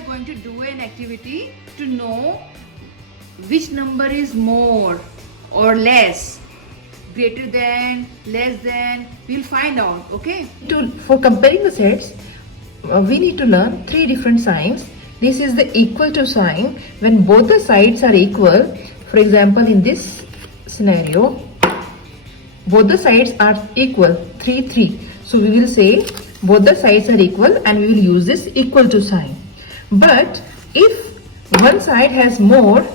are going to do an activity to know which number is more or less, greater than, less than. We'll find out, okay? For comparing the sets, we need to learn three different signs. This is the equal to sign when both the sides are equal. For example, in this scenario, both the sides are equal, 3, 3. So we will say both the sides are equal and we will use this equal to sign. But if one side has more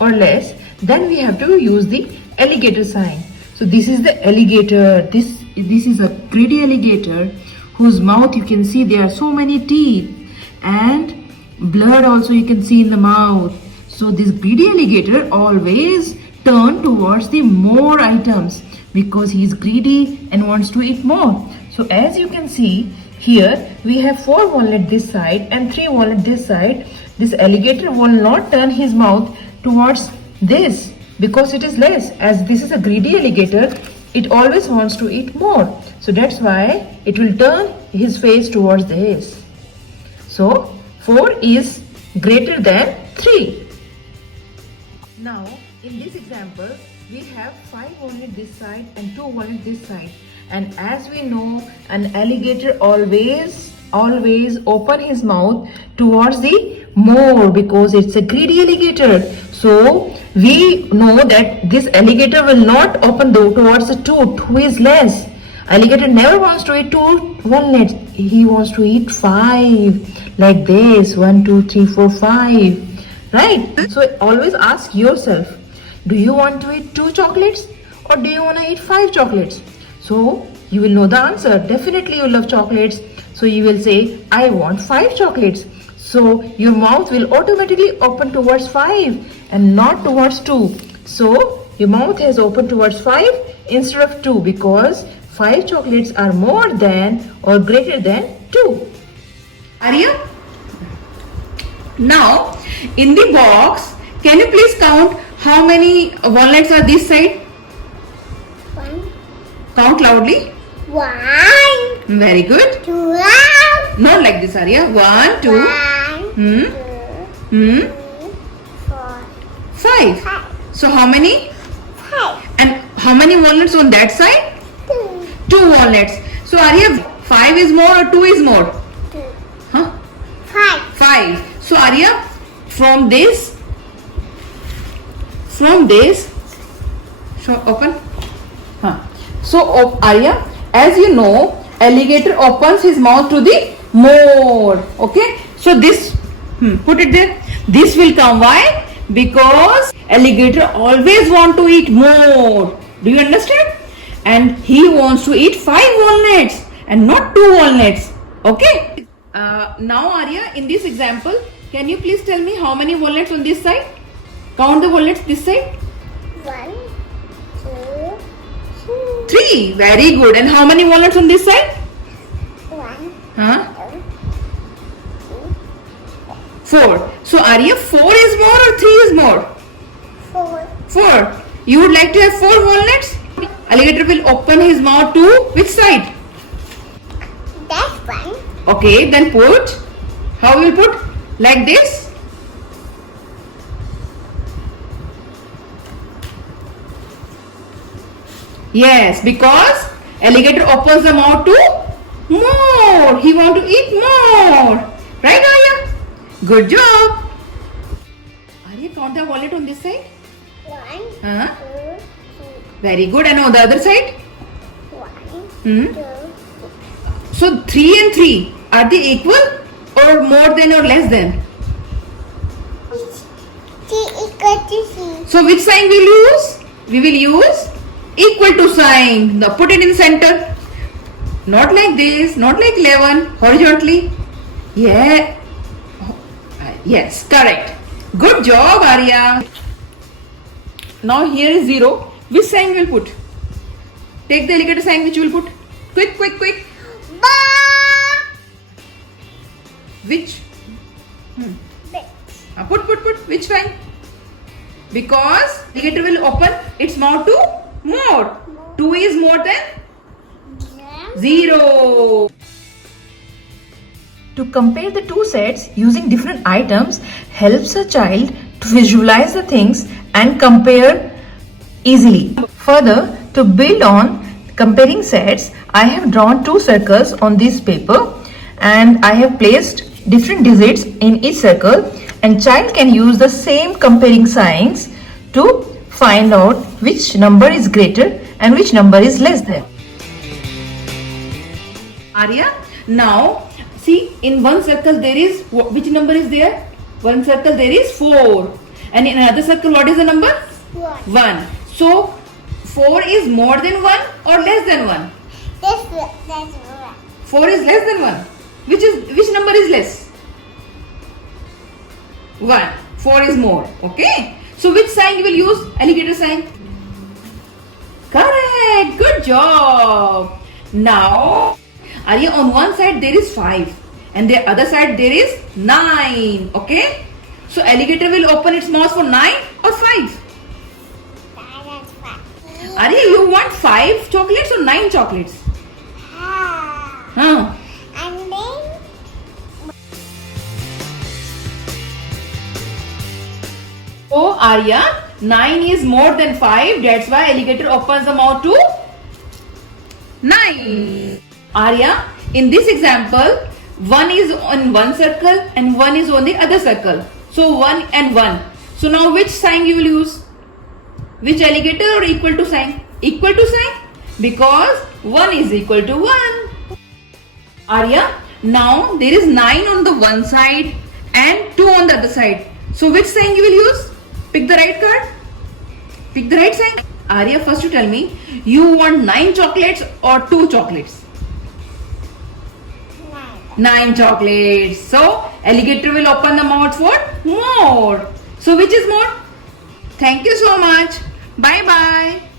or less, then we have to use the alligator sign. So this is the alligator. This is a greedy alligator whose mouth you can see there are so many teeth and blood also you can see in the mouth. So this greedy alligator always turn towards the more items because he is greedy and wants to eat more. So as you can see here, we have 4 walnuts this side and 3 walnuts this side. This alligator will not turn his mouth towards this because it is less. As this is a greedy alligator, it always wants to eat more. So that's why it will turn his face towards this. So 4 is greater than 3. Now in this example, we have 5 walnuts this side and 2 walnuts this side. And as we know, an alligator always open his mouth towards the more because it's a greedy alligator. So we know that this alligator will not open towards the 2. 2 is less. Alligator never wants to eat 2 walnuts. He wants to eat 5 like this. 1, 2, 3, 4, 5. Right? So always ask yourself, do you want to eat 2 chocolates or do you want to eat 5 chocolates? So you will know the answer. Definitely you love chocolates. So you will say, I want 5 chocolates. So your mouth will automatically open towards 5 and not towards 2. So your mouth has opened towards 5 instead of 2 because 5 chocolates are more than or greater than 2. Arya? Now, in the box, can you please count how many walnuts are this side? 1. Count loudly. 1. Very good. 2. Not like this, Arya. 1, 2. 1, 2, 4, 5. 5. So how many? 5. And how many walnuts on that side? 2. 2 walnuts. So Arya, 5 is more or 2 is more? 2. Huh? 5. 5. So Arya, from this, so open. So Arya, as you know, alligator opens his mouth to the more. Okay. So this, put it there. This will come. Why? Because alligator always want to eat more. Do you understand? And he wants to eat 5 walnuts and not 2 walnuts. Okay. Now Arya, in this example, can you please tell me how many walnuts on this side? Count the walnuts this side. 1, 2, 3. Very good. And how many walnuts on this side? 1, Huh? 4. So Arya, 4 is more or 3 is more? 4. 4. You would like to have 4 walnuts? Alligator will open his mouth to which side? That's 1. Okay, then put. How will put? Like this? Yes, because alligator opens the mouth to more. He want to eat more. Right, Arya? Good job. Arya, count the wallet on this side. 1, Huh? 2, 3. Very good. And on the other side? 1, 2, 3. So 3 and 3, are they equal or more than or less than? C equal to C. So which sign will you use? We will use equal to sign. Now put it in center. Not like this, not like 11, horizontally. Yeah. Yes, correct. Good job, Arya. Now here is 0. Which sign will put? Take the alligator sign which you will put. Quick, quick, quick. Ba. Which? Bit. Put. Which sign? Because alligator will open its mouth to more. 2 is more than Yeah. 0. To compare the two sets using different items helps a child to visualize the things and compare easily. Further, to build on comparing sets, I have drawn two circles on this paper and I have placed different digits in each circle, and child can use the same comparing signs to find out which number is greater and which number is less than. Arya, now see, in one circle there is, which number is there? One circle there is 4, and in another circle what is the number? 1. So 4 is more than 1 or less than 1? That's one. 4 is less than 1. Which number is less? 1. 4 is more. Okay. So which sign you will use? Alligator sign. Correct. Good job. Now, Arya, on one side there is 5 and the other side there is 9. Okay. So alligator will open its mouth for 9 or 5? That's fine. Arya, you want 5 chocolates or 9 chocolates? Ah. Huh. And then Oh, Arya, 9 is more than 5. That's why alligator opens the mouth to 9. Arya, in this example, 1 is on one circle and 1 is on the other circle. So 1 and 1. So now which sign you will use? Which alligator or equal to sign? Equal to sign? Because 1 is equal to 1. Arya, now there is 9 on the one side and 2 on the other side. So which sign you will use? Pick the right card. Pick the right sign. Arya, first you tell me, you want 9 chocolates or 2 chocolates? 9 chocolates. So alligator will open the mouth for more. So which is more? Thank you so much. Bye bye.